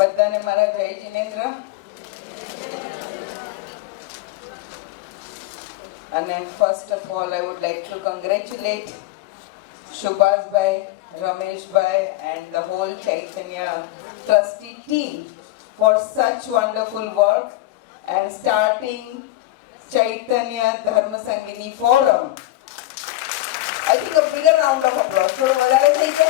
બધાને મારા જય Jinendra. And first of all, I would like to congratulate Subhash Bhai, Ramesh Bhai and the whole Chaitanya trustee team for such wonderful work and starting Chaitanya Dharma Sangini Forum. I think a bigger round of applause. થોડો વધારે થઈ જાય.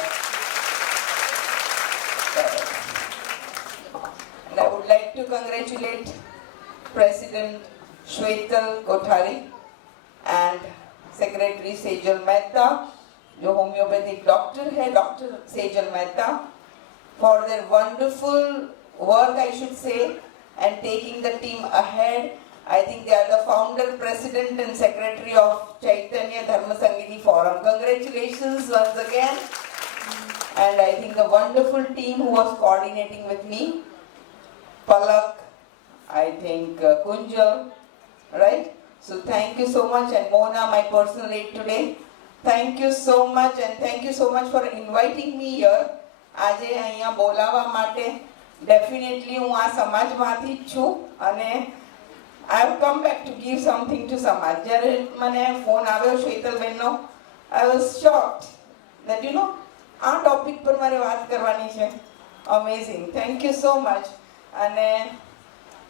And I would like to congratulate President Shwetal Kothari and Secretary Sejal Mehta, जो homeopathic doctor है, doctor Sejal Mehta, for their wonderful work, I should say, and taking the team ahead. I think they are the founder, president and secretary of Chaitanya Dharma Sangini Forum. Congratulations once again. And I think the wonderful team who was coordinating with me, Palak, I think Kunjal, right? So thank you so much, and Mona, my personal aide today. Thank you so much, and thank you so much for inviting me here. આજે અહીંયા બોલાવવા માટે definitely હું આ સમાજમાંથી જ છું અને I have come back to give something to સમાજ. જ્યારે મને ફોન આવ્યો શ્વેતલબેનનો, I was shocked that આ ટોપિક પર મારે વાત કરવાની છે. Amazing. Thank you so much. અને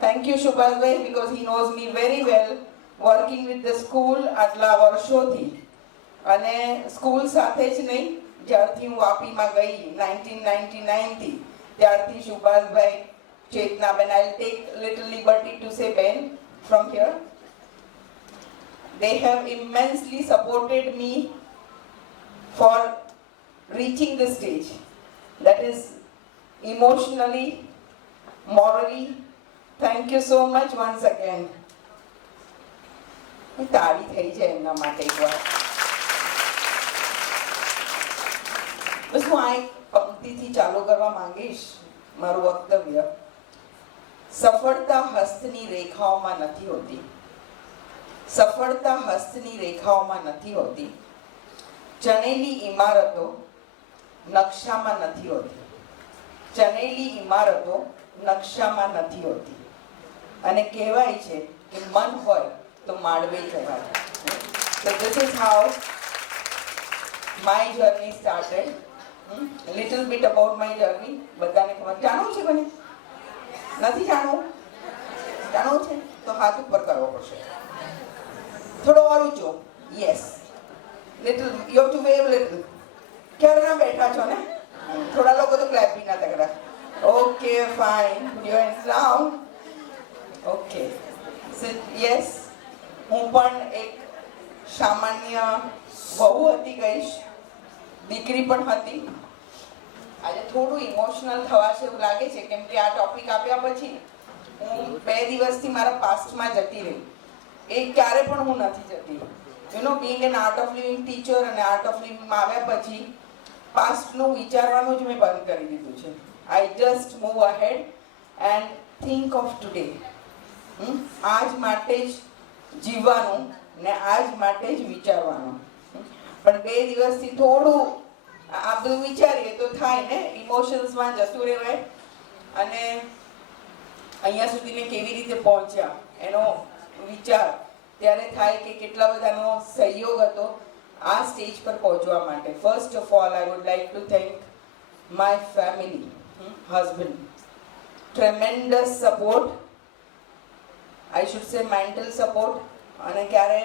thank you Subhash bhai, because he knows me very well, working with the school આટલા વર્ષોથી. અને સ્કૂલ સાથે જ નહીં, જ્યારથી હું વાપીમાં ગઈ 1999 થી, ત્યારથી Subhashbhai, Chetnaben, I'll take little liberty to say Ben from here. They have immensely supported me for reaching this stage. That is emotionally, morally. Thank you so much once again. તાળી થઈ જાય એમના માટે એકવાર. બસ હું આ એક પંક્તિથી ચાલુ કરવા માંગીશ મારું વક્તવ્ય. સફળતા હસ્તની રેખાઓમાં નથી હોતી. સફળતા હસ્તની રેખાઓમાં નથી હોતી. ચણેલી ઇમારતો નકશામાં નથી હોતી. ચણેલી ઇમારતો નકશામાં નથી હોતી. અને કહેવાય છે કે મન હોય તો માળવે ચઢાય. So this is how my journey started. A little bit about my journey. બધાને ખબર જાણવું છે? કોને નથી જાણવું? જાણવું છે તો હાથ ઉપર કરવો પડશે. થોડો વાર ઊંચો. Yes. Little you have to wave little. ક્યારના બેઠા છો ને? થોડા લોકો તો ક્લેપ બી ના તગડા. Okay fine. You hands down. Okay. Yes. હું પણ એક સામાન્ય વહુ હતી કહીશ. દીકરી પણ હતી. આજે થોડું ઇમોશનલ થવાશે એવું લાગે છે, કેમ કે આ ટોપિક આપ્યા પછી હું 2 દિવસથી મારા પાસ્ટમાં જતી રહી. એ ક્યારે પણ હું નથી જતી. Bing N art of living teacher અને આર્ટ ઓફ લિવિંગમાં આવ્યા પછી પાસ્ટનું વિચારવાનું જ મેં બંધ કરી દીધું છે. I just move ahead and think of today. આજ માટે જ જીવવાનું ને આજ માટે જ વિચારવાનું. પણ 2 દિવસથી થોડું આ બધું વિચારીએ તો થાય ને, ઇમોશન્સમાં જતું રહેવાય. અને અહીંયા સુધી મેં કેવી રીતે પહોંચ્યા એનો વિચાર ત્યારે થાય કે કેટલા બધાનો સહયોગ હતો આ સ્ટેજ પર પહોંચવા માટે. First of all I would like to thank my family, husband. Tremendous support, I should સે મેન્ટલ સપોર્ટ. અને ક્યારે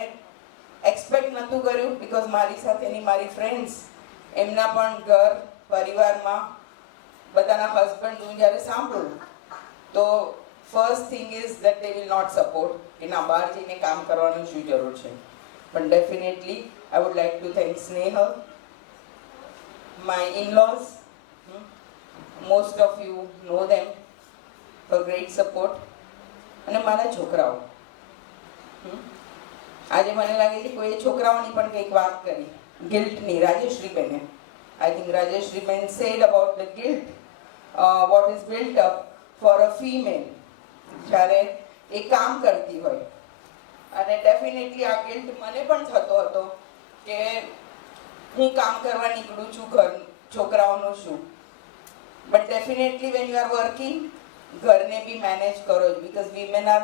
એક્સપેક્ટ નહોતું કર્યું, બિકોઝ મારી સાથેની મારી ફ્રેન્ડ્સ, એમના પણ ઘર પરિવારમાં બધાના હસબન્ડ હું જ્યારે સાંભળું તો first thing is that they will not support કે ના બહાર જઈને કામ કરવાની શું જરૂર છે. પણ definitely I would like to thank Snehal, my in-laws. Most of you know them, for great support. અને મારા છોકરાઓ. આજે મને લાગે છે કોઈ છોકરાઓની પણ કંઈક વાત કરી ગિલ્ટની. રાજેશ્રીબેને, I think Rajeshriben said about the guilt, what is built up for a female જ્યારે એ કામ કરતી હોય. અને ડેફિનેટલી આ ગિલ્ટ મને પણ થતો હતો કે હું કામ કરવા નીકળું છું, ઘર છોકરાઓનું શું. But definitely when you are working ઘરને બી મેનેજ કરો જ, બીકોઝ વીમેન આર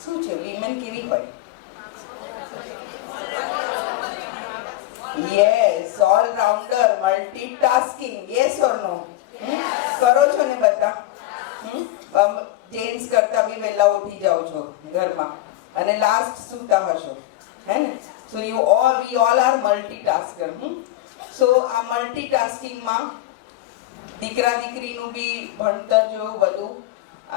શું છે, વીમેન કેવી હોય? Yes, all rounder, multitasking, yes or no? કરો છો ને બધા? જેન્ટ્સ કરતા બી વહેલા ઉઠી જાઓ છો ઘરમાં અને લાસ્ટ સૂતા હશો, હે ને? So you all we all are multitasker. સો આ મલ્ટીટાસ્કિંગમાં દીકરા દીકરીનું બી ભણતર જેવું બધું,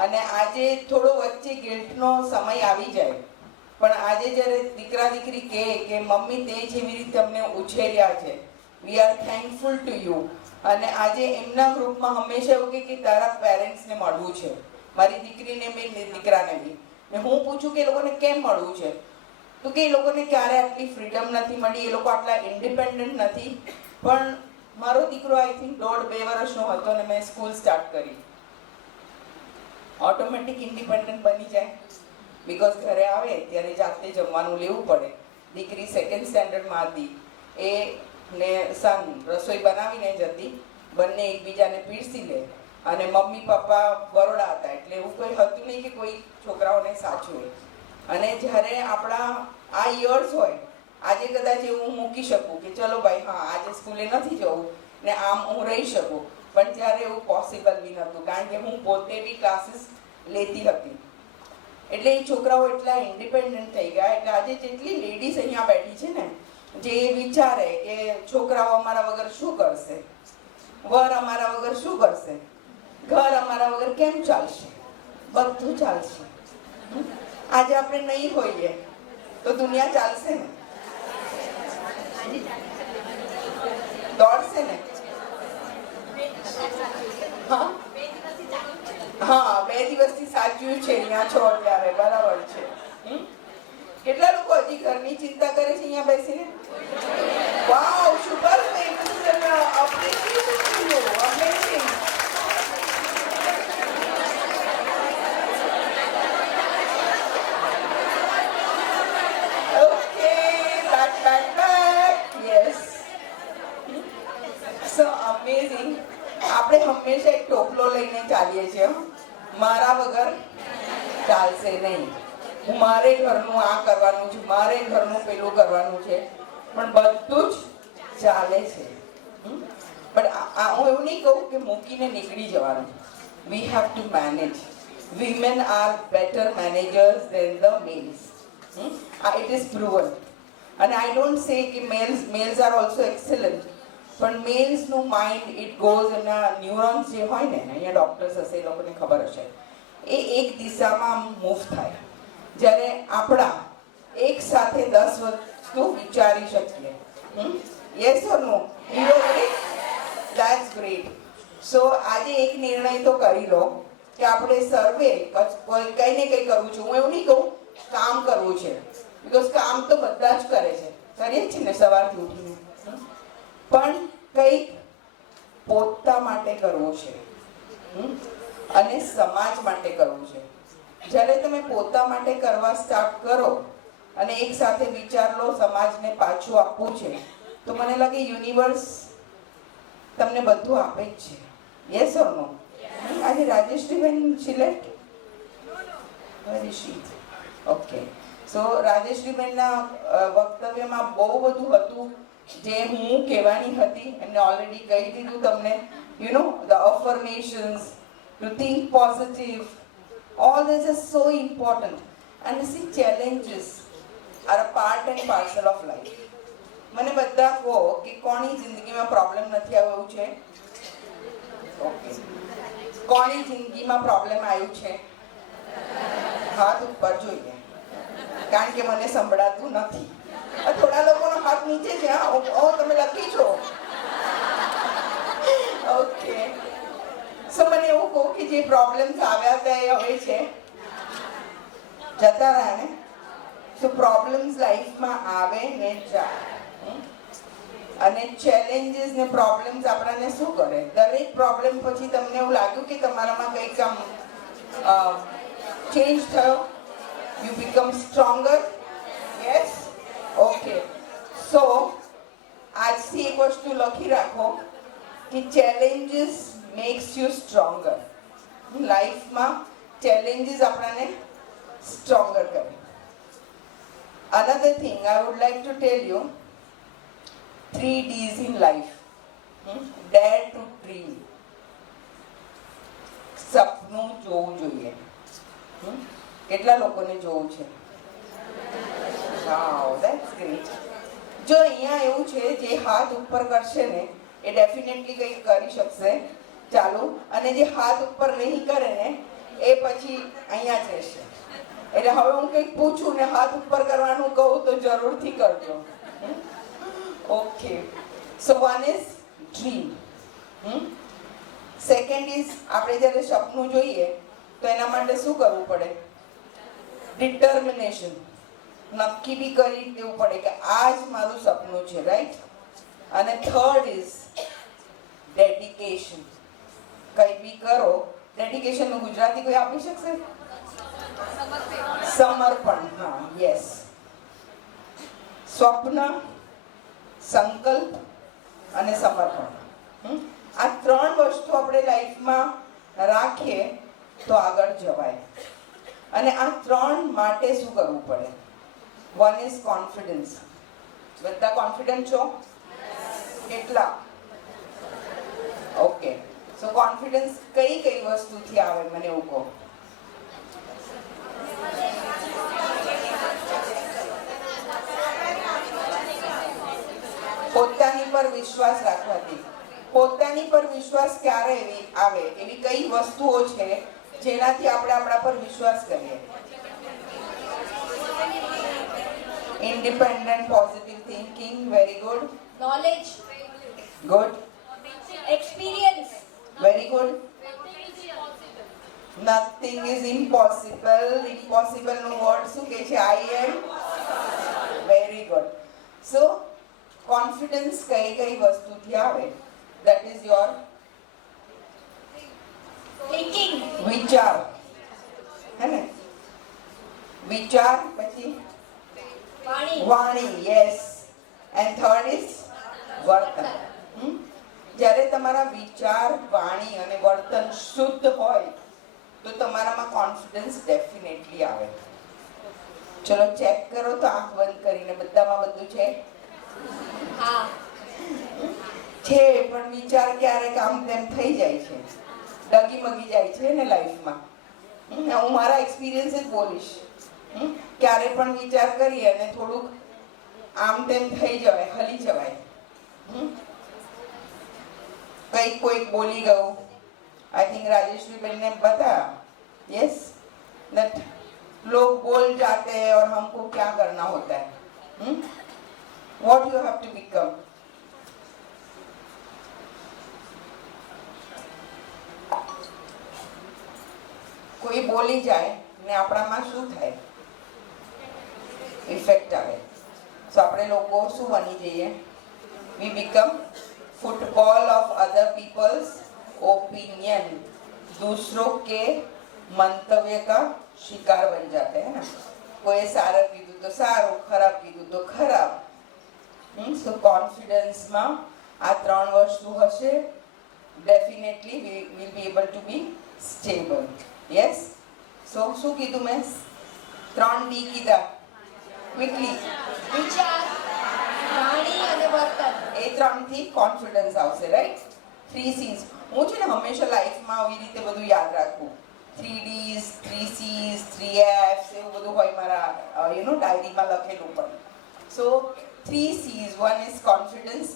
અને આજે થોડો વચ્ચે ગિલ્ટનો સમય આવી જાય, પણ આજે જ્યારે દીકરા દીકરી કહે કે મમ્મી તે જેવી રીતે અમને ઉછેર્યા છે, we are thankful to you. અને આજે એમના ગ્રુપમાં હંમેશા એવું કે તારા પેરેન્ટ્સને મળવું છે, મારી દીકરીને બી દીકરાને બી. ને હું પૂછું કે એ લોકોને કેમ મળવું છે, તો કે એ લોકોને ક્યારે આટલી ફ્રીડમ નથી મળી, એ લોકો આટલા ઇન્ડિપેન્ડન્ટ નથી. પણ મારો દીકરો આઈ થિંક 1.5-2 વર્ષનો હતો ને મેં સ્કૂલ સ્ટાર્ટ કરી, ઓટોમેટિક ઇન્ડિપેન્ડન્ટ બની જાય, બીકોઝ ઘરે આવે ત્યારે જાતે જમવાનું લેવું પડે. દીકરી 2nd સ્ટેન્ડર્ડમાં હતી, એ ને સન રસોઈ બનાવીને જતી, બંને એકબીજાને પીરસી લે. અને મમ્મી પપ્પા બરોડા હતા, એટલે એવું કોઈ હતું નહીં કે કોઈ છોકરાઓને સાચવે. અને જ્યારે આપણા આ યર્સ હોય, આજે કદાચ એવું મૂકી શકું કે ચલો ભાઈ હા આજે સ્કૂલે નથી જવું ને આમ હું રહી શકું, પણ ત્યારે એવું પોસિબલ બી નહોતું, કારણ કે હું પોતે બી ક્લાસીસ લેતી હતી. એટલે એ છોકરાઓ એટલા ઇન્ડિપેન્ડન્ટ થઈ ગયા. એટલે આજે જેટલી લેડીઝ અહીંયા બેઠી છે ને, જે વિચારે કે છોકરાઓ અમારા વગર શું કરશે, વર અમારા વગર શું કરશે, ઘર અમારા વગર કેમ ચાલશે, બધું ચાલશે. આજે આપણે નહીં હોઈએ તો દુનિયા ચાલશે ને, દોડશે ને? હા હા, 2 દિવસથી સાચું છે, અહીંયા છો ત્યારે બરાબર છે. કેટલા લોકો હજી ઘરની ચિંતા કરે છે અહીંયા બેસીને? Wow, super, amazing. Okay, back. Yes, so amazing. આપણે હંમેશા એક ટોપલો લઈને ચાલીએ છીએ, મારા વગર ચાલશે નહીં, મારે ઘરનું આ કરવાનું છે, મારે ઘરનું પેલું કરવાનું છે, પણ બધું જ ચાલે છે. પણ હું એવું નહીં કહું કે મૂકીને નીકળી જવાનું. We have to manage. Women are better managers than the males. It is proven. અને આઈ ડોન્ટ સે કે મેલ્સ આર ઓલ્સો એક્સેલન્ટ, પણ મેલ્સનું માઇન્ડ ઇટ ગોઝ, એના ન્યુરોન્સ જે હોય ને, અહીંયા ડૉક્ટર્સ હશે, એ લોકોને ખબર હશે, એ એક દિશામાં મૂવ થાય. જ્યારે આપણા એક સાથે 10 વસ્તુ વિચારી શકીએ. Yes or no? That's great. So આજે એક નિર્ણય તો કરી લો કે આપણે સર્વે કંઈ ને કંઈ કરવું છે. હું એવું નહીં કહું કામ કરવું છે, બીકોઝ કામ તો બધા જ કરે છે, કરીએ જ છે ને સવારથી ઉઠીને, પણ કંઈક પોતા માટે કરવું છે અને સમાજ માટે કરવું છે. જ્યારે તમે પોતા માટે કરવા સ્ટાર્ટ કરો અને એક સાથે વિચાર લો સમાજને પાછું આપવું છે, તો મને લાગે યુનિવર્સ તમને બધું આપે જ છે. યસ ઓર નો? આજે રાજેશ્રીબેન સિલેક્ટ ઓકે. સો રાજેશ્રીબેનના વક્તવ્યમાં બહુ બધું હતું જે હું કહેવાની હતી, એમને ઓલરેડી કહી દીધું તમને. You know, the affirmations, to think positive, all this is so important. And see, challenges are a part and parcel of life. મને બધા કહો કે કોની જિંદગીમાં પ્રોબ્લેમ નથી આવ્યો એવું છે? ઓકે, કોની જિંદગીમાં પ્રોબ્લેમ આવ્યું છે? હાથ ઉપર જોઈએ, કારણ કે મને સંભળાતું નથી. થોડા લોકોનો હાથ નીચે છે. હા, તમે લખી છો. ઓકે. સો મને એવું કહું કે જે પ્રોબ્લેમ્સ આવ્યા હતા એ હવે છે, જતા રહ્યા ને. સો પ્રોબ્લેમ્સ લાઈફમાં આવે ને જાય, અને ચેલેન્જીસ ને પ્રોબ્લેમ્સ આપણને શું કરે? દરેક પ્રોબ્લેમ પછી તમને એવું લાગ્યું કે તમારામાં કંઈક આમ ચેન્જ થયો, you become stronger. Yes, okay. So આજથી એક વસ્તુ લખી રાખો કે ચેલેન્જીસ મેક્સ યુ સ્ટ્રોંગર. લાઈફમાં ચેલેન્જીસ આપણને સ્ટ્રોંગર કરે. Another thing I would like to tell you, 3 D's in life. Dare to dream. સપનું જોવું જોઈએ. કેટલા લોકોને જોવું છે? Wow, that's great. જો અહીંયા એવું છે જે હાથ ઉપર કરશે ને એ ડેફિનેટલી કંઈક કરી શકશે ચાલુ, અને જે હાથ ઉપર નહીં કરે ને એ પછી અહીંયા જ રહેશે. એટલે હવે હું કંઈક પૂછું ને હાથ ઉપર કરવાનું કહું તો જરૂરથી કરજો. Okay, so one is dream. Second is આપણે જ્યારે સપનું જોઈએ તો એના માટે શું કરવું પડે? ડિટર્મિનેશન. નક્કી બી કરી દેવું પડે કે આ જ મારું સપનું છે, રાઈટ? અને થર્ડ ઇઝ ડેડિકેશન. કંઈ બી કરો, ડેડિકેશનનું ગુજરાતી કોઈ આપી શકશે? સમર્પણ. હા, યસ. સ્વપ્ન, સંકલ્પ અને સમર્પણ. આ 3 વસ્તુ આપણે લાઈફમાં રાખીએ તો આગળ જવાય. અને આ 3 માટે શું કરવું પડે? One is confidence. બધા કોન્ફિડન્ટ છો? કેટલા? ઓકે, સો કોન્ફિડન્સ કઈ કઈ વસ્તુથી આવે મને એવું કહો. પોતાની પર વિશ્વાસ રાખવાથી. પોતાની પર વિશ્વાસ ક્યારે આવે? એવી કઈ વસ્તુઓ છે જેનાથી આપણે આપણા પર વિશ્વાસ કરીએ? Independent positive thinking, very good. Knowledge. Good. Experience. Very good. Nothing is impossible. Impossible no word શું કહે છે? I am. Very good. So confidence કઈ કઈ વસ્તુથી આવે? That is your Thinking. વિચાર. હે ને? વિચાર પછી વાણી. વાણી. યસ. એન્ડ થર્ડ ઇઝ વર્તન. જ્યારે તમારા વિચાર, વાણી અને વર્તન શુદ્ધ હોય તો તમારામાં કોન્ફિડન્સ ડેફિનેટલી આવે. ચલો ચેક કરો તો આંખ બંધ કરીને બધામાં બધું છે? હા. છે, પણ વિચાર ક્યારેક આમ તેમ થઈ જાય છે, ડગી મગી જાય છે ને લાઈફમાં. હું મારા એક્સપિરિયન્સ જ બોલીશ. ક્યારે પણ વિચાર કરીએ અને થોડુંક આમ તેમ થઈ જવાય, હલી જવાય. કંઈક કોઈક બોલી ગયું. आई थिंक राजेश्वरी बहन ने बताया, यस, दैट लोग बोल जाते हैं और हमको क्या करना होता है. What you have to become. કોઈ બોલી જાય ને આપણામાં શું થાય? ઇફેક્ટ આવે. સો આપણે લોકો શું બની જઈએ? We become football of other peoples opinion. दूसरों के मंतव्य का शिकार बन जाते हैं ना. कोई सारा कीधું તો સારું, ખરાબ કીધું તો ખરાબ. સો કોન્ફિડન્સમાં આ 3 વસ્તુ હશે, definitely we will be able to be stable. Yes. So શું કીધું મેં? 3 ડી કીધા ક્વિકલી. વિચાર, વાણી અને વર્તન. એ 3 થી કોન્ફિડન્સ આવશે, રાઈટ? 3 C's. હું છે ને હંમેશા લાઈફમાં આવી રીતે બધું યાદ રાખું. 3 D's, 3 C's, 3 F's એવું બધું હોય મારા ડાયરીમાં લખેલું પણ. So 3 C's. One is confidence,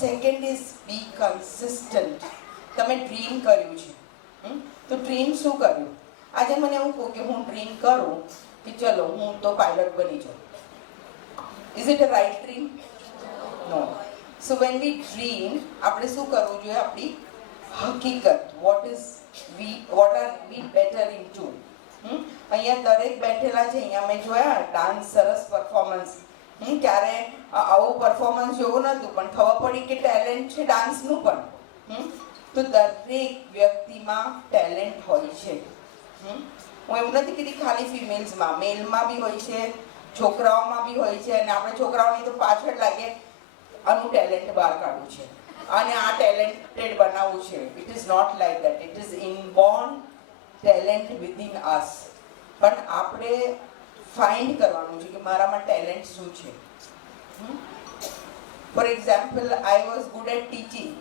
second is be consistent. તમે ડ્રીમ કર્યું છે, તો ડ્રીમ શું કર્યું? આજે મને એવું કહું કે હું ડ્રીમ કરું કે ચલો હું તો પાયલટ બની જાઉં. Is it a right dream? No. So when we dream, આપણે શું કરવું જોઈએ? આપણી હકીકત, what are we better in to. અહીંયા દરેક બેઠેલા છે, અહીંયા મેં જોયા ડાન્સ, સરસ પરફોર્મન્સ. ક્યારે આવું પરફોર્મન્સ જોવું નહોતું, પણ ખબર પડી કે ટેલેન્ટ છે ડાન્સનું પણ. તો દરેક વ્યક્તિમાં ટેલેન્ટ હોય છે. હું એવું નથી કીધી ખાલી ફિમેલ્સમાં, મેલમાં બી હોય છે, છોકરાઓમાં બી હોય છે. અને આપણે છોકરાઓની તો પાછળ લાગે આનું ટેલેન્ટ બહાર કાઢવું છે, અને આ ટેલેન્ટેડ બનાવવું છે. It is not like that. It is inborn talent within us. પણ આપણે ફાઇન્ડ કરવાનું છે કે મારામાં ટેલેન્ટ શું છે. For example, I was good at teaching.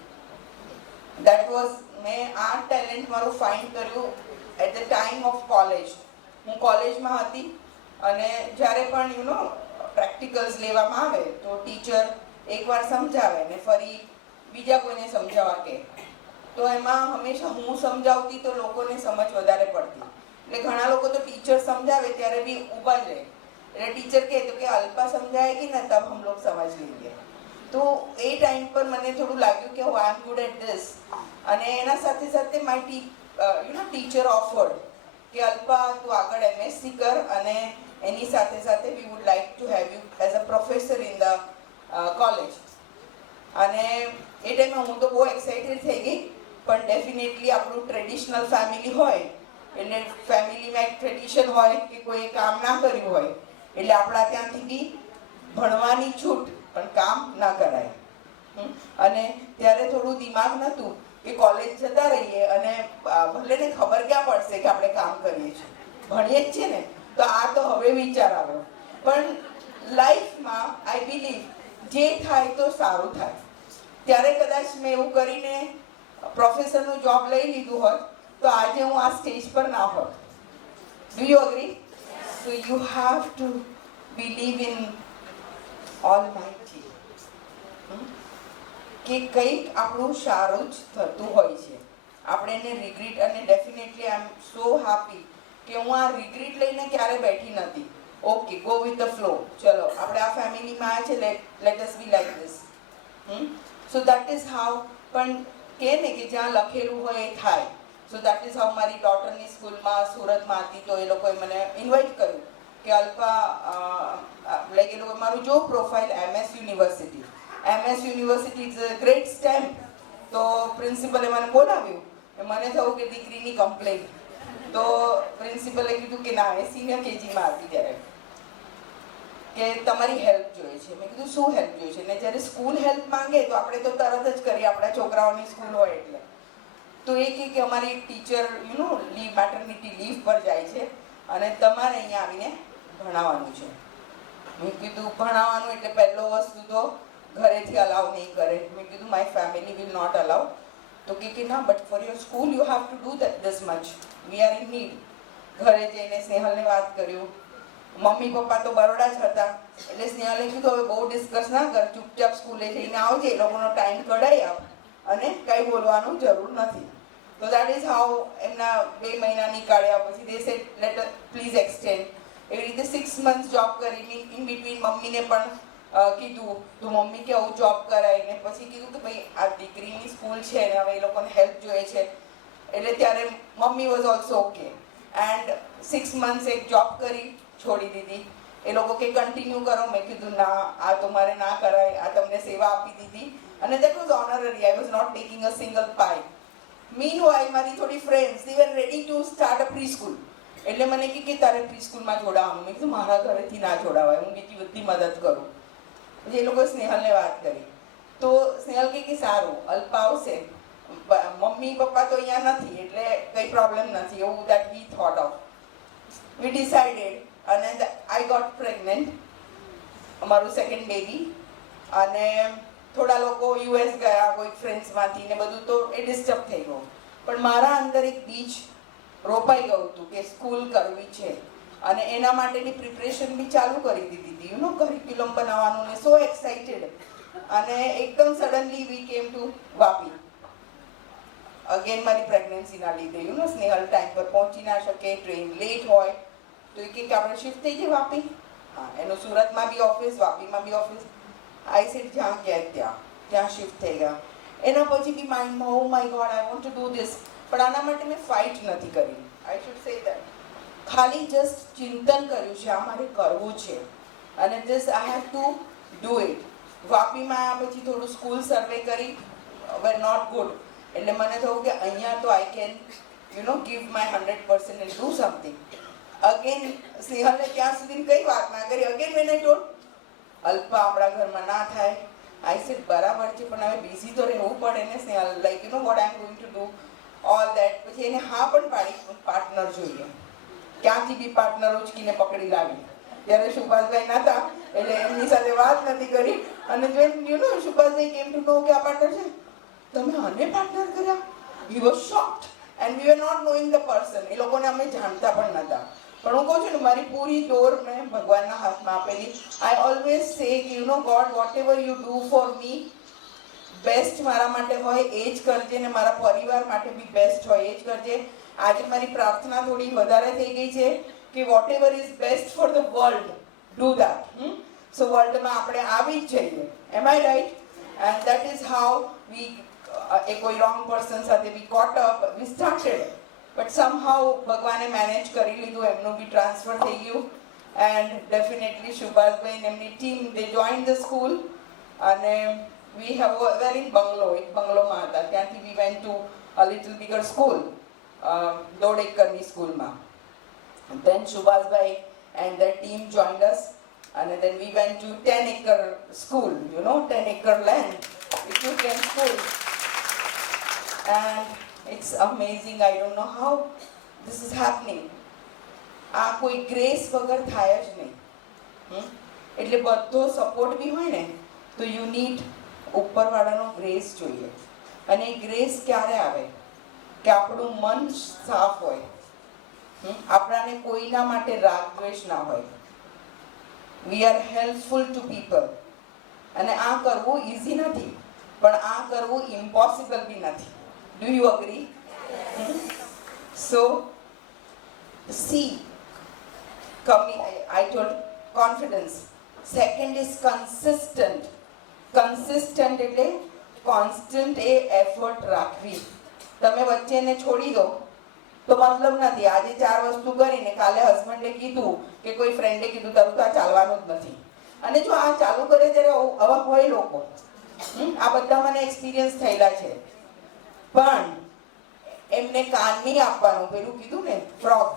That was, મેં આ ટેલેન્ટ મારું ફાઇન્ડ કર્યું at the time of college. હું કોલેજમાં હતી અને જ્યારે પણ પ્રેક્ટિકલ્સ લેવામાં આવે તો ટીચર એકવાર સમજાવે ને ફરી બીજા કોઈને સમજાવવા કહે. તો એમાં હંમેશા હું સમજાવતી તો લોકોને સમજ વધારે પડતી. એટલે ઘણા લોકો તો ટીચર સમજાવે ત્યારે બી ઊભા જ રહે. એટલે ટીચર કહે તો કે અલ્પા સમજાएगी ना तब हम लोग समझ लेंगे. તો એ ટાઈમ પર મને થોડું લાગ્યું કે આઈ એમ ગુડ એટ ધીસ. અને એના સાથે સાથે માય ટીચર ઓફર્ડ કે અલ્પા તું આગળ MSc કર અને એની સાથે સાથે વી wood like to have you as a professor in the college. અને એ ટાઈમે હું તો બહુ એક્સાઇટેડ થઈ ગઈ. પણ ડેફિનેટલી આપણું ટ્રેડિશનલ ફેમિલી હોય એટલે ફેમિલીમાં એક ટ્રેડિશન હોય કે કોઈ કામ ના કર્યું હોય એટલે આપણા ત્યાંથી બી ભણવાની છૂટ પણ કામ ના કરાય. અને ત્યારે થોડું દિમાગ નહોતું કે કોલેજ જતા રહીએ અને ભલે ને ખબર ક્યાં પડશે કે આપણે કામ કરીએ છીએ, ભણીએ જ છીએ ને. તો આ તો હવે વિચાર આવ્યો. પણ લાઈફમાં આઈ બિલીવ જે થાય તો સારું થાય. ત્યારે કદાચ મેં એવું કરીને પ્રોફેસરનું જોબ લઈ લીધું હોત તો આજે હું આ સ્ટેજ પર ના હોત. Do you agree? So you have two believe in almighty. કે કંઈક આપણું સારું જ થતું હોય છે. આપણે એને રિગ્રેટ, અને ડેફિનેટલી આઈ એમ સો હેપી કે હું આ રિગ્રેટ લઈને ક્યારે બેઠી નથી. Okay, go with the flow. ચલો આપણે આ ફેમિલીમાં આવ્યા છે, let us be like this. So that is how. પણ કહે ને કે જ્યાં લખેલું હોય એ થાય. So that is how. મારી ડોટરની સ્કૂલમાં સુરતમાં હતી તો એ લોકોએ મને ઇન્વાઇટ કર્યું કે અલ્પા લાઈક એ લોકો મારું જો profile MS university. MS university is a great stamp. તો પ્રિન્સિપલે મને બોલાવ્યું. મને થયું કે દીકરીની કમ્પ્લેન્ટ. તો પ્રિન્સિપલે કીધું કે ના, એ સિનિયર KGમાં હતી ત્યારે, કે તમારી હેલ્પ જોઈએ છે. મેં કીધું શું હેલ્પ જોઈએ છે? ને જ્યારે સ્કૂલ હેલ્પ માંગે તો આપણે તો તરત જ કરીએ, આપણા છોકરાઓની સ્કૂલ હોય એટલે. તો એ કે અમારી એક ટીચર લીવ, મેટર્નિટી લીવ પર જાય છે અને તમારે અહીંયા આવીને ભણાવવાનું છે. મેં કીધું ભણાવવાનું એટલે પહેલો વસ્તુ તો ઘરેથી અલાઉ નહીં કરે. મેં કીધું my family will not allow. તો કે ના, but for your school you have to do this much. We are in need. ઘરે જઈને સ્નેહલને વાત કર્યું. મમ્મી પપ્પા તો બરોડા જ હતા એટલે સ્નેહલે કીધું હવે બહુ ડિસ્કસ ના કર, ચૂપચાપ સ્કૂલે જઈને આવજે, એ લોકોનો ટાઈમ કઢાઈ આપ અને કંઈ બોલવાનું જરૂર નથી. તો દેટ ઇઝ હાઉ એમના 2 મહિના નીકાળ્યા. પછી they said let please extend. એવી રીતે 6 months જોબ કરી. ઇન બિટવીન મમ્મીને પણ કીધું તો મમ્મી કે આવું જોબ કરાય. ને પછી કીધું કે ભાઈ આ દીકરીની સ્કૂલ છે ને હવે એ લોકોને હેલ્પ જોઈએ છે. એટલે ત્યારે mummy was also okay. And 6 months એક જોબ કરી, છોડી દીધી. એ લોકો કે કન્ટિન્યુ કરો. મેં કીધું ના, આ તો મારે ના કરાય. આ તમને સેવા આપી દીધી અને that was honorary. I was not taking a single pie. Meanwhile મારી થોડી friends they were ready to start a preschool. એટલે મને કે તારે પ્રી સ્કૂલમાં જોડાવાનું. મેં કીધું મારા ઘરેથી ના જોડાવાય, હું બીજી બધી મદદ કરું. પછી એ લોકોએ સ્નેહલને વાત કરી તો સ્નેહલ કે સારું, અલ્પા આવશે. મમ્મી પપ્પા તો અહીંયા નથી એટલે કંઈ પ્રોબ્લેમ નથી, એવું that we thought of. We decided અને આઈ ગોટ પ્રેગ્નન્ટ, અમારું સેકન્ડ બેબી. અને થોડા લોકો US ગયા કોઈ ફ્રેન્ડ્સમાંથી ને બધું, તો એ ડિસ્ટર્બ થઈ ગયું. પણ મારા અંદર એક બીજ રોપાઈ ગયું હતું કે સ્કૂલ કરવી છે અને એના માટેની પ્રિપરેશન બી ચાલુ કરી દીધી હતી. કરિક્યુલમ બનાવવાનું ને સો એક્સાઇટેડ. અને એકદમ suddenly V came to Vapi. Again મારી પ્રેગ્નન્સીના લીધે સ્નેહલ ટાઈમ પર પહોંચી ના શકે, ટ્રેન લેટ હોય તો એ કે આપણે શિફ્ટ થઈ જઈએ વાપી. હા, એનું સુરતમાં બી ઓફિસ, વાપીમાં બી ઓફિસ. આઈ સેડ જ્યાં ક્યાંય ત્યાં શિફ્ટ થઈ ગયા. એના પછી બી માઇન્ડમાં oh my god I want to do this. પણ આના માટે મેં ફાઇટ નથી કરી. I should say that. ખાલી જસ્ટ ચિંતન કર્યું છે આ મારે કરવું છે અને this I have to do it. વાપીમાં આવ્યા પછી થોડું સ્કૂલ સર્વે કરી, વેર નોટ ગુડ. એટલે મને થયું કે અહીંયા તો I can give my 100% and do something. Again સ્નેહલને ત્યાં સુધી કઈ વાત ના કરી. Again when I told Alpa આપણા ઘરમાં ના થાય, આઈ સેડ બરાબર છે પણ હવે બિઝી તો રહેવું પડે ને Snehal, like you know what I am going to do all that. પછી એને હા પણ પાડી, પાર્ટનર જોઈએ. ક્યાંથી બી પાર્ટનર ઉચકીને પકડી લાવી. ત્યારે સુભાષભાઈ નહોતા એટલે એમની સાથે વાત નથી કરી. અને જો you know Subhashbhai came to નો કે આ પાર્ટનર છે, તમે આને પાર્ટનર કર્યા? He was shocked and we were not knowing the person. એ લોકોને અમે જાણતા પણ નહોતા. પણ હું કહું છું ને, મારી પૂરી ડોર મેં ભગવાનના હાથમાં આપેલી. આઈ ઓલવેઝ સે કે you know God, whatever you do for me, best મારા માટે હોય એ જ કરજે, ને મારા પરિવાર માટે બી બેસ્ટ હોય એ જ કરજે. આજે મારી પ્રાર્થના થોડી વધારે થઈ ગઈ છે કે whatever is best for the world, do that. So વર્લ્ડમાં આપણે આવી જ જઈએ. Am I right? And that is how we, એ કોઈ રોંગ પર્સન સાથે we caught up, we started. But somehow ભગવાને મેનેજ કરી લીધું, એમનું બી ટ્રાન્સફર થઈ ગયું. એન્ડ ડેફિનેટલી સુભાષભાઈ એમની team, they join the school. અને વી હેવ વેર ઇન બંગલો, એક બંગલોમાં હતા, ત્યાંથી we went to a little bigger school, 1.5 એકરની સ્કૂલમાં. Then Subhasbhai and their team joined us, and then we went to 10-acre school, you know, 10-acre land, which you can school. And it's amazing, I don't know how this is happening. આ કોઈ grace વગર થાય જ નહીં. એટલે બધો support બી હોય ને તો યુ નીડ ઉપરવાળાનો ગ્રેસ જોઈએ. અને એ ગ્રેસ ક્યારે આવે કે આપણું મન સાફ હોય, આપણાને કોઈના માટે રાગ દ્વેષ ના હોય, we are helpful two people. અને આ કરવું ઇઝી નથી, પણ આ કરવું ઇમ્પોસિબલ બી નથી. Do you agree? So C, I told confidence. Second is consistent. Consistent એટલે constant એ effort રાખવી. તમે વચ્ચેને છોડી દો તો મતલબ નથી. આજે 4 વસ્તુ કરીને કાલે હસબન્ડે કીધું કે કોઈ ફ્રેન્ડે કીધું તારું તો આ ચાલવાનું જ નથી. અને જો આ ચાલુ કરે ત્યારે આવા હોય લોકો, આ બધા મને એક્સપિરિયન્સ થયેલા છે. પણ એમને કાન નહીં આપવાનું. પેલું કીધું ને ફ્રોગ,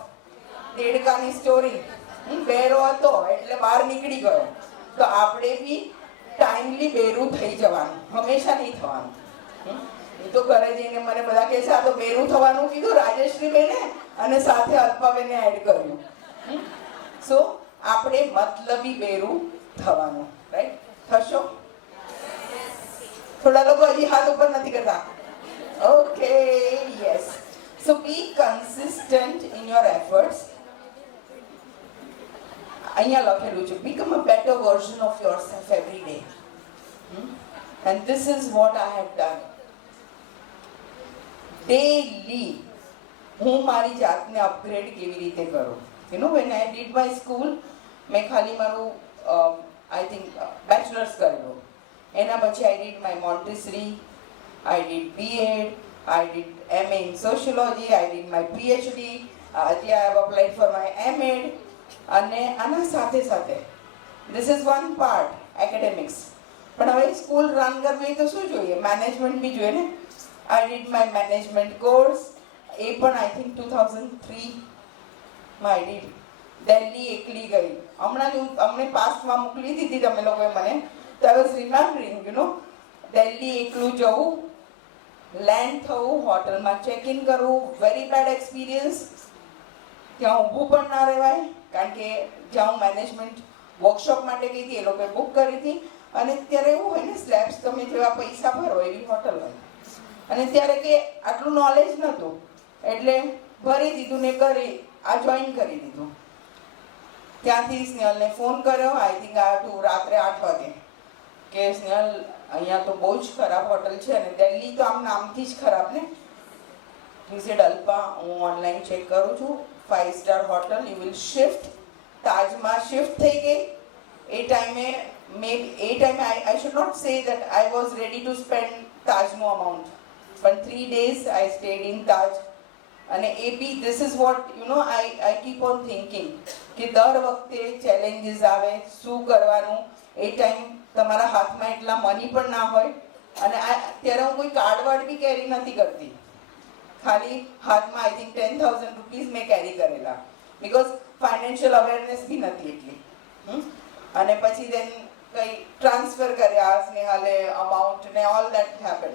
દેડકાની સ્ટોરી, બેરો હતો એટલે બહાર નીકળી ગયો. તો આપણે બી ટાઈમલી બેરું થઈ જવાનું, હંમેશા નહીં થવાનું. એ તો ઘરે જઈને મને બધા કહે છે આ તો બેરું થવાનું કીધું રાજેશ્રી બેને અને સાથે અલ્પાબેને એડ કર્યું. સો આપણે મતલબી બેરું થવાનું, રાઈટ? થશો? થોડા લોકો હજી હાથ ઉપર નથી કરતા. Okay, yes. So be consistent in your efforts. અહીંયા લખેલું છે become a better version of yourself every day. And this is what I have done. Daily હું મારી જાતને અપગ્રેડ કેવી રીતે કરું. You know, when I did my school, મેં ખાલી મારું I think bachelor's કરેલું. એના પછી I did my Montessori, I did B.Ed, I did M.A. in sociology, I did my PhD, I have applied for my M.Ed. અને આના સાથે સાથે this is one part academics. પણ હવે સ્કૂલ રન કરવી તો શું જોઈએ? મેનેજમેન્ટ બી જોઈએ ને. I did my management course. એ પણ I think 2003 માં I did. દિલ્હી એકલી ગઈ. અમને પાસ્ટમાં મોકલી દીધી તમે લોકોએ મને, તો I was remembering, you know, Delhi એકલું જવું, લેન્ડ થવું, હોટલમાં ચેક ઇન કરવું, વેરી બેડ એક્સપિરિયન્સ. ત્યાં ઊભું પણ ના રહેવાય, કારણ કે જ્યાં હું મેનેજમેન્ટ વર્કશોપ માટે ગઈ હતી એ લોકોએ બુક કરી હતી. અને ત્યારે એવું હોય ને, સ્લેબ્સ તમે જેવા પૈસા ભરો એવી હોટલ હોય. અને ત્યારે કે આટલું નોલેજ નહોતું એટલે ભરી દીધું ને આ જોઈન કરી દીધું. ત્યાંથી સ્નેહલને ફોન કર્યો, આઈ થિંક રાત્રે 8 વાગે, કે સ્નેહલ અહીંયા તો બહુ જ ખરાબ હોટલ છે અને દિલ્હી તો આમ નામથી જ ખરાબ ને. હી સેડ અલ્પા, હું ઓનલાઈન ચેક કરું છું, 5-star hotel, you will shift. તાજમાં શિફ્ટ થઈ ગઈ. એ ટાઈમે I should not say that I was ready to spend તાજનો અમાઉન્ટ, પણ 3 days I stayed in તાજ. અને એ બી this is what, you know, I keep on thinking કે દર વખતે ચેલેન્જીસ આવે, શું કરવાનું. એ ટાઈમ તમારા હાથમાં એટલા મની પણ ના હોય. અને ત્યારે હું કોઈ કાર્ડ વાર્ડ બી કેરી નથી કરતી, ખાલી હાથમાં I think 10,000 રૂપીઝ મેં કેરી કરેલા, બિકોઝ ફાઇનાન્શિયલ અવેરનેસ બી નથી એટલી. અને પછી દેન કંઈ ટ્રાન્સફર કર્યા સ્નેહાલે અમાઉન્ટ ને all that happen.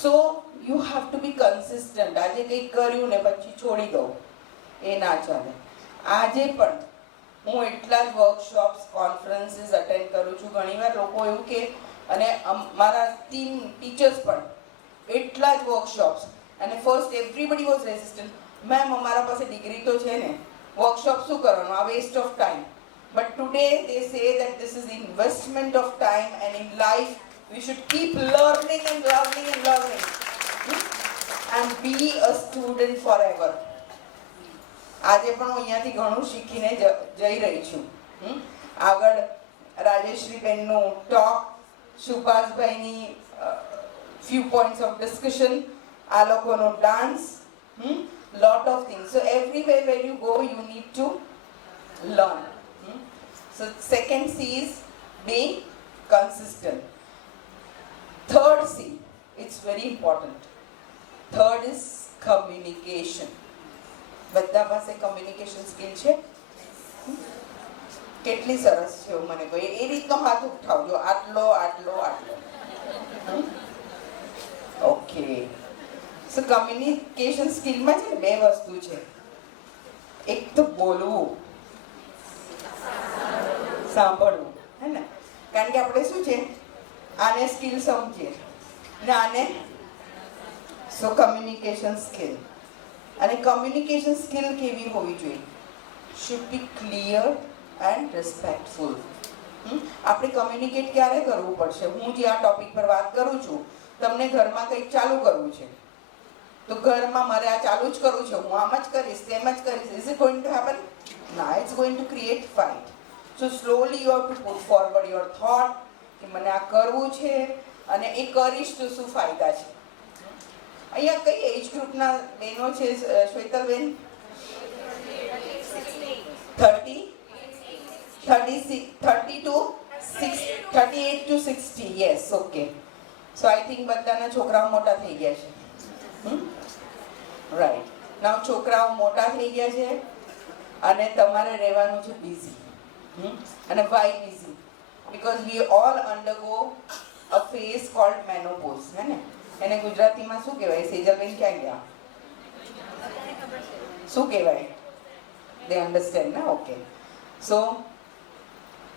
So you have to be consistent. આજે કંઈક કર્યું ને પછી છોડી દો, એ ના ચાલે. આજે પણ હું એટલા જ વર્કશોપ્સ કોન્ફરન્સીસ અટેન્ડ કરું છું. ઘણીવાર લોકો એવું કે, અને મારા ટીચર્સ પણ એટલા જ વર્કશોપ્સ, અને first everybody was resistant. Ma'am અમારા પાસે ડિગ્રી તો છે ને, વર્કશોપ શું કરવાનું, આ waste of time. But today they say that this is investment of time, and in life we should keep learning and learning and learning, and be a student forever. આજે પણ હું અહીંયાથી ઘણું શીખીને જઈ રહી છું. આગળ રાજેશ્રીબેનનું ટોક, સુભાષભાઈની few points of discussion, આ લોકોનો dance, lot of things. So everywhere where you go you need to learn. So second C is being consistent. Third C, it's very important. Third is communication. બધા પાસે communication skill છે? કેટલી સરસ છે એવું મને કહો. એ રીતનો હાથ ઉઠાવજો, આટલો આટલો આટલો. ઓકે. સો કમ્યુનિકેશન સ્કિલમાં છે ને બે વસ્તુ છે. એક તો બોલવું, સાંભળવું, હે ને? કારણ કે આપણે શું છે, આને સ્કિલ સમજીએ ને આને, સો કમ્યુનિકેશન સ્કિલ. અને કમ્યુનિકેશન સ્કિલ કેવી હોવી જોઈએ? Should be clear and respectful. આપણે કમ્યુનિકેટ ક્યારે કરવું પડશે? હું જે આ ટોપિક પર વાત કરું છું, તમને ઘરમાં કંઈક ચાલુ કરવું છે, તો ઘરમાં મારે આ ચાલુ જ કરવું છે, હું આમ જ કરીશ, તેમ જ કરીશ. Is it going to happen? ના, it's going to create fight. So slowly you have to put forward your thought કે મને આ કરવું છે, અને એ કરીશ તો શું ફાયદા છે. અહીંયા કઈ એજ ગ્રુપના બહેનો છે શ્વેતલબેન? 38 to 60. Yes, okay. So I think બધાના છોકરાઓ મોટા થઈ ગયા છે. રાઈટ. નાવ છોકરાઓ મોટા થઈ ગયા છે અને તમારે રહેવાનું છે બિઝી. અને why busy? Because we all undergo a phase called menopause, હે ને? એને ગુજરાતીમાં શું કહેવાય? સેજલબેન ક્યાં ગયા? શું કહેવાય? દે અન્ડરસ્ટેન્ડ ને? ઓકે. સો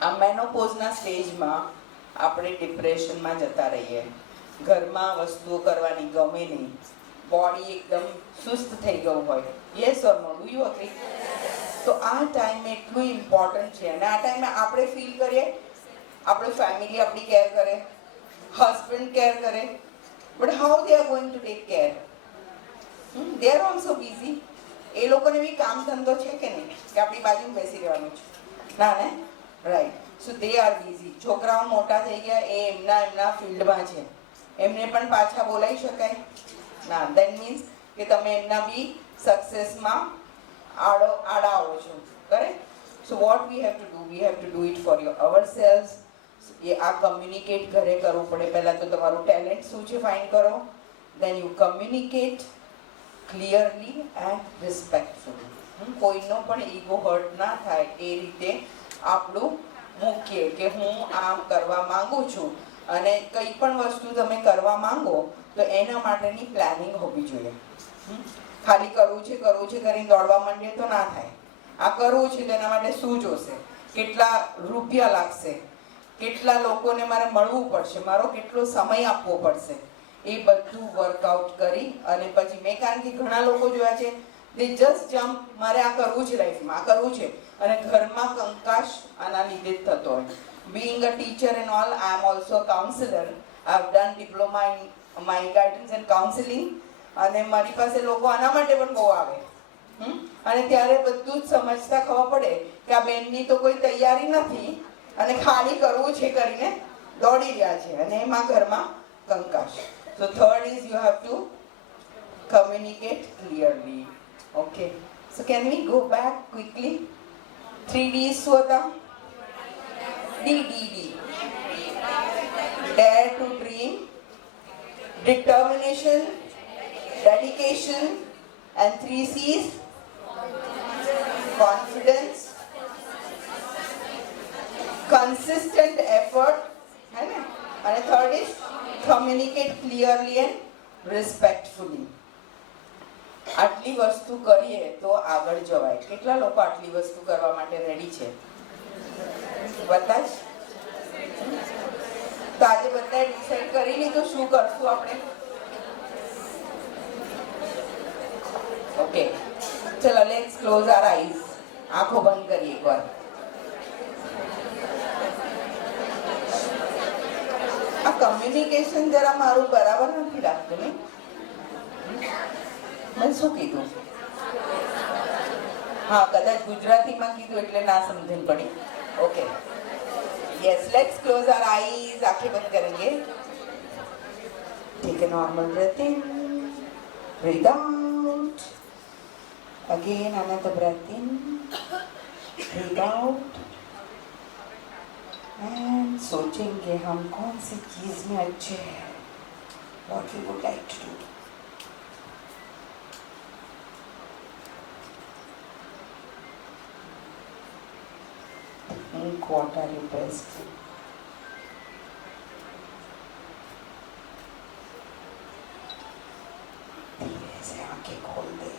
આ મેનોપોઝના સ્ટેજમાં આપણે ડિપ્રેશનમાં જતા રહીએ, ઘરમાં વસ્તુઓ કરવાની ગમે નહીં, બોડી એકદમ સુસ્ત થઈ ગયું હોય. Yes or no? Do you agree? તો આ ટાઈમે એટલું ઇમ્પોર્ટન્ટ છે. અને આ ટાઈમે આપણે ફીલ કરીએ, આપણે ફેમિલી આપણી કેર કરે, હસબન્ડ કેર કરે, but how they are going to take care? They are also busy. એ લોકોને બી કામ ધંધો છે કે નહીં કે આપણી બાજુમાં બેસી રહેવાનું છે? ના ને? Right. So they are busy. છોકરાઓ મોટા થઈ ગયા, એ એમના ફિલ્ડમાં છે, એમને પણ પાછા બોલાવી શકાય? ના. દેટ મીન્સ કે તમે એમના બી સક્સેસમાં આડા આવો છો. Correct? So what we have to do? We have to do it for our selves. એ આ કમ્યુનિકેટ ઘરે કરવું પડે. પહેલાં તો તમારું ટેલેન્ટ શું છે ફાઇન્ડ કરો, then you communicate clearly and respectfully. કોઈનો પણ ઈગો હર્ટ ના થાય એ રીતે આપણું મૂકીએ કે હું આમ કરવા માંગુ છું. અને કંઈ પણ વસ્તુ તમે કરવા માંગો તો એના માટેની પ્લાનિંગ હોવી જોઈએ. ખાલી કરવું છે કરીને દોડવા માંડીએ તો ના થાય. આ કરવું છે તો એના માટે શું જોશે, કેટલા રૂપિયા લાગશે, કેટલા લોકોને મારે મળવું પડશે, મારો કેટલો સમય આપવો પડશે, એ બધું વર્કઆઉટ કરી અને પછી મેં, કારણ કે ઘણા લોકો જોયા છે, દે જસ્ટ જમ્પ, મારે આ કરવું છે લાઈફમાં, આ કરવું છે, અને ઘરમાં કંકાશ આના લીધે જ થતો હોય. Being a teacher and all, I am also a counsellor. I have done diploma in mind gardens and counselling. અને મારી પાસે લોકો આના માટે પણ બહુ આવે. અને ત્યારે બધું જ સમજતા ખબર પડે કે આ બેનની તો કોઈ તૈયારી નથી અને ખાલી કરવું છે કરીને દોડી રહ્યા છે, અને એમાં ઘરમાં કંકાશ. So third is you have to communicate clearly. Okay. So can we go back quickly? 3Ds શું હતા? D. Dare to dream, determination, dedication, and 3 C's: confidence, consistent effort, હે ને? અને third is communicate clearly and respectfully. આટલી વસ્તુ કરીએ તો આગળ જવાય. કેટલા લોકો આટલી વસ્તુ કરવા માટે રેડી છે? બધા જ? તો આજે બધાએ ડિસાઈડ કરી લીધું શું કરશું આપણે? ઓકે, ચલો લેટ્સ ક્લોઝ આર આઈઝ. આંખો બંધ કરીએ એકવાર. આ કમ્યુનિકેશન જરા મારું બરાબર નથી લાગતું ને. મેં શું કીધું? હા, કદાચ ગુજરાતીમાં કીધું એટલે ના સમજણ પડી. Okay, yes, let's close our eyes. आंखें बंद करेंगे. Take a normal breath in, breathe out. Again another breath in, breathe out. And सोचेंगे हम कौन सी चीज में अच्छे हैं, what we would like to do. Think what are you best in. धीरे से आंखें खोल दे.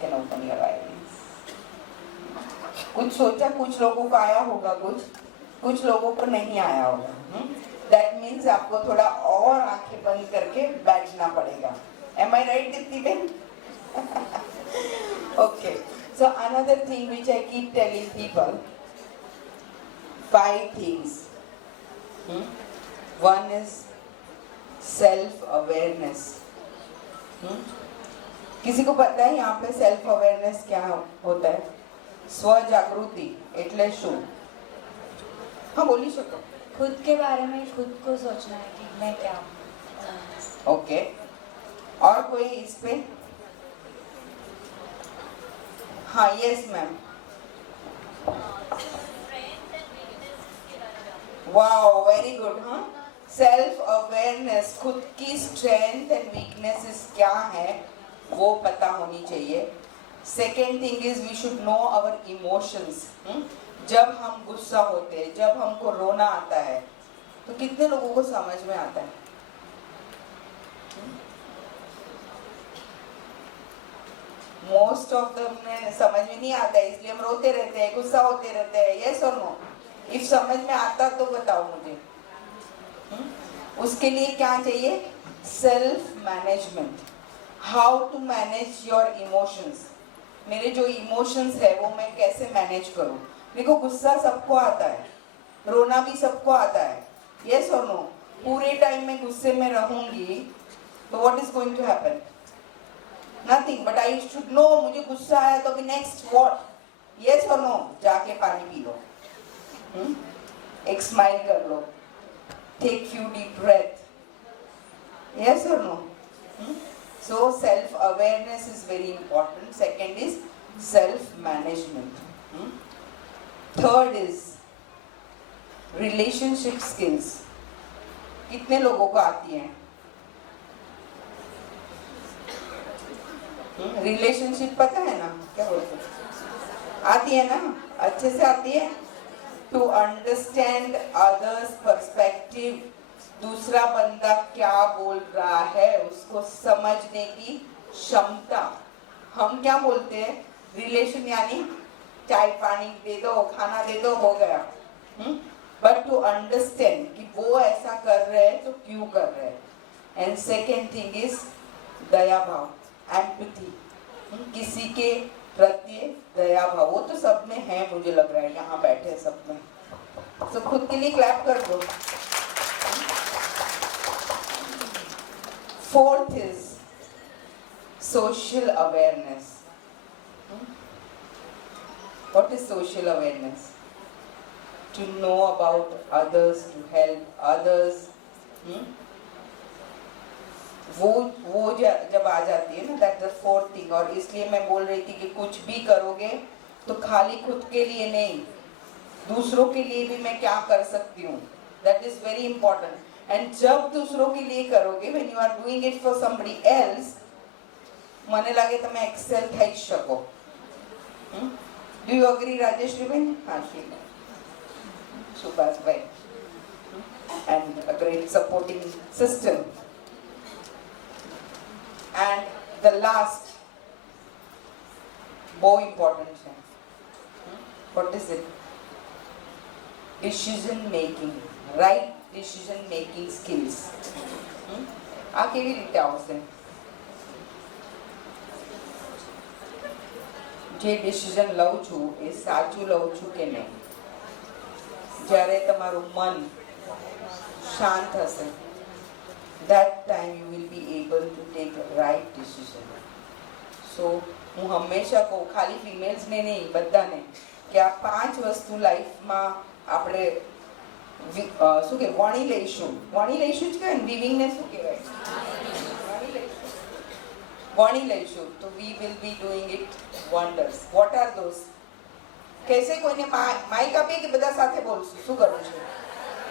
Can open your eyes. कुछ सोचा, कुछ लोगों को आया होगा, कुछ लोगों को नहीं आया होगा. That means आपको थोड़ा और आंखें बंद करके बैठना पड़ेगा. Am I right, Deepti Ben? Okay. So another thing which I keep telling people, 5 things. One is self-awareness. किसी को पता है यहाँ पे self-awareness क्या होता है? स्वजागृति એટલે શું? हाँ, बोली શકો. खुद के बारे में खुद को सोचना है कि मैं क्या हूँ. ओके, और कोई इस पे? हाँ, yes ma'am. Wow, very good. हाँ, सेल्फ अवेयरनेस, खुद की स्ट्रेंथ एंड वीकनेसेस क्या है वो पता होनी चाहिए. Second thing is we should know our emotions. जब हम गुस्सा होते हैं, जब हमको रोना आता है, तो कितने लोगों को समझ में आता है? मोस्ट ऑफ दम में समझ में नहीं आता है, इसलिए हम रोते रहते हैं, गुस्सा होते रहते हैं. Yes or no? इफ समझ में आता तो बताओ मुझे. उसके लिए क्या चाहिए? Self management. How to manage your emotions. मेरे जो इमोशंस है वो मैं कैसे मैनेज करूं? देखो, गुस्सा सबको आता है, रोना भी सबको आता है. Yes or no? पूरे टाइम में गुस्से में रहूंगी तो what is going to happen? Nothing. But I should know मुझे गुस्सा आया तो भी next what? Yes or no? जाके पानी पी लो, एक स्माइल कर लो, take few deep breath. Yes or no? So self-awareness is very important. Second is self-management. Third is relationship skills. कितने लोगों को आती है? रिलेशनशिप पता है ना? क्या बोलते हैं? आती है ना? अच्छे से आती है. To understand others' perspective. दूसरा बंदा क्या बोल रहा है उसको समझने की क्षमता. हम क्या बोलते हैं? रिलेशन यानी चाय पानी दे दो, खाना दे दो, हो गया. बट टू अंडरस्टैंड कि वो ऐसा कर रहे हैं तो क्यों कर रहे हैं. एंड सेकेंड थिंग इज दया भाव, एम्पैथी. किसी के प्रति दया भाव, वो तो सब में है, मुझे लग रहा है यहाँ बैठे सब में. तो खुद के लिए क्लैप कर दो. Fourth is social awareness. What is social awareness? To know about others, to help others. वो जब आ जाती है ना, that's the fourth thing. और इसलिए मैं बोल रही थी कि कुछ भी करोगे तो खाली खुद के लिए नहीं, दूसरों के लिए भी मैं क्या कर सकती हूँ. That is very important. And जब दूसरों के लिए करोगे, when you are doing it for somebody else, મને લાગે તમે એક્સેલ થઈ શકો. Do you agree, Rajeshriben? Subhas bhai. And a great supporting system. And the last, more important है. What is it? Decision making, right decision making skills. આ કેવી રીતે આવશે? જે ડિસિઝન લઉં છું એ સાચું લઉં છું કે નહીં? જ્યારે તમારું મન શાંત હશે, that time you will be able to take a right decision. So હું હંમેશા કહું, ખાલી ફિમેલ્સને નહીં બધાને, કે આ 5 વસ્તુ લાઈફમાં આપણે શું કે વણી લઈશું જ કહેવાય ને, વિવિંગને શું કહેવાય? વણી લઈશું તો we will be doing it wonders. What are those? कैसे કોઈને માઇક આપીએ કે બધા સાથે બોલશું? શું કરું છું?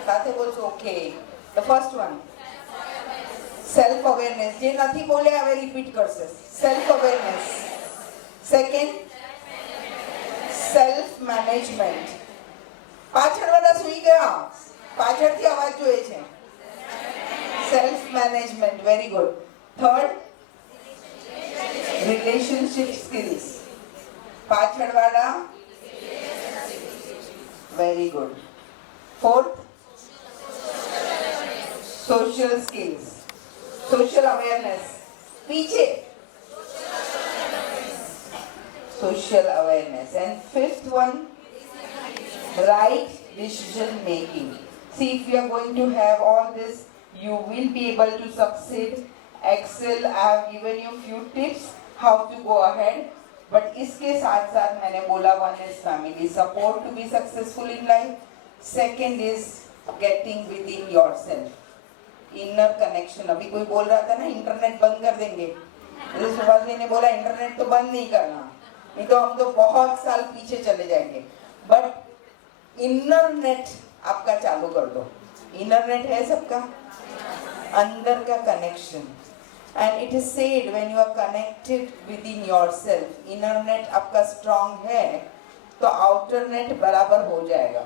સાથે બોલશું? Okay. The first one, self awareness. જે નથી બોલે હવે રિપીટ કરશે. Self awareness. Second, self management. પાછળવાળા સુઈ ગયા, પાછળથી અવાજ જોઈએ છે. Self management, very good. Third, relationship skills. પાછળવાળા, very good. Fourth, social skills, social awareness. पीछे, social awareness. And fifth one, right decision making. See, if you are going to have all this, you will be able to succeed, excel. I have given you few tips how to go ahead, but इसके साथ साथ मैंने बोला, one is family support to be successful in life. Second is getting within yourself, inner connection. अभी कोई बोल रहा था ना इंटरनेट बंद कर देंगे, तो सुभाष जी ने बोला इंटरनेट तो बंद नहीं करना, नहीं तो हम तो बहुत साल पीछे चले जाएंगे. बट इनर नेट आपका चालू कर दो. इनर नेट है सबका, अंदर का connection. And it is said when you are connected within yourself, inner net आपका स्ट्रांग है तो आउटर नेट बराबर हो जाएगा.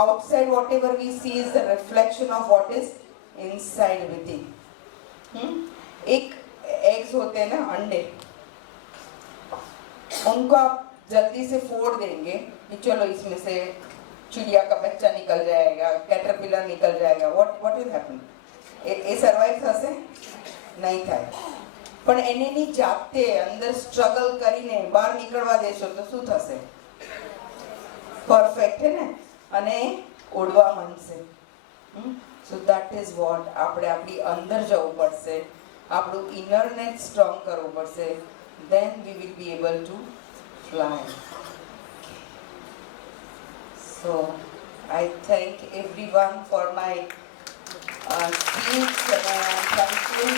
Outside whatever we see is the reflection of what is inside within. एक एग्स होते हैं ना, अंडे, उनको आप जल्दी से फोड़ देंगे कि चलो इसमें से चिड़िया का बच्चा निकल जाएगा, कैटरपिलर निकल जाएगा. What will happen? A survive થશે? નહીં થાય. પણ એની જાતે અંદર સ્ટ્રગલ કરીને બહાર નીકળવા દેશો તો શું થશે? પરફેક્ટ है ને, અને ઉડવા માંડશે. સો ધેટ ઇઝ વોટ આપણે આપણી અંદર જવું પડશે, આપણું ઇનર નેટ સ્ટ્રોંગ કરવું પડશે. then we will be able to fly. So I thank everyone for my speech and thank you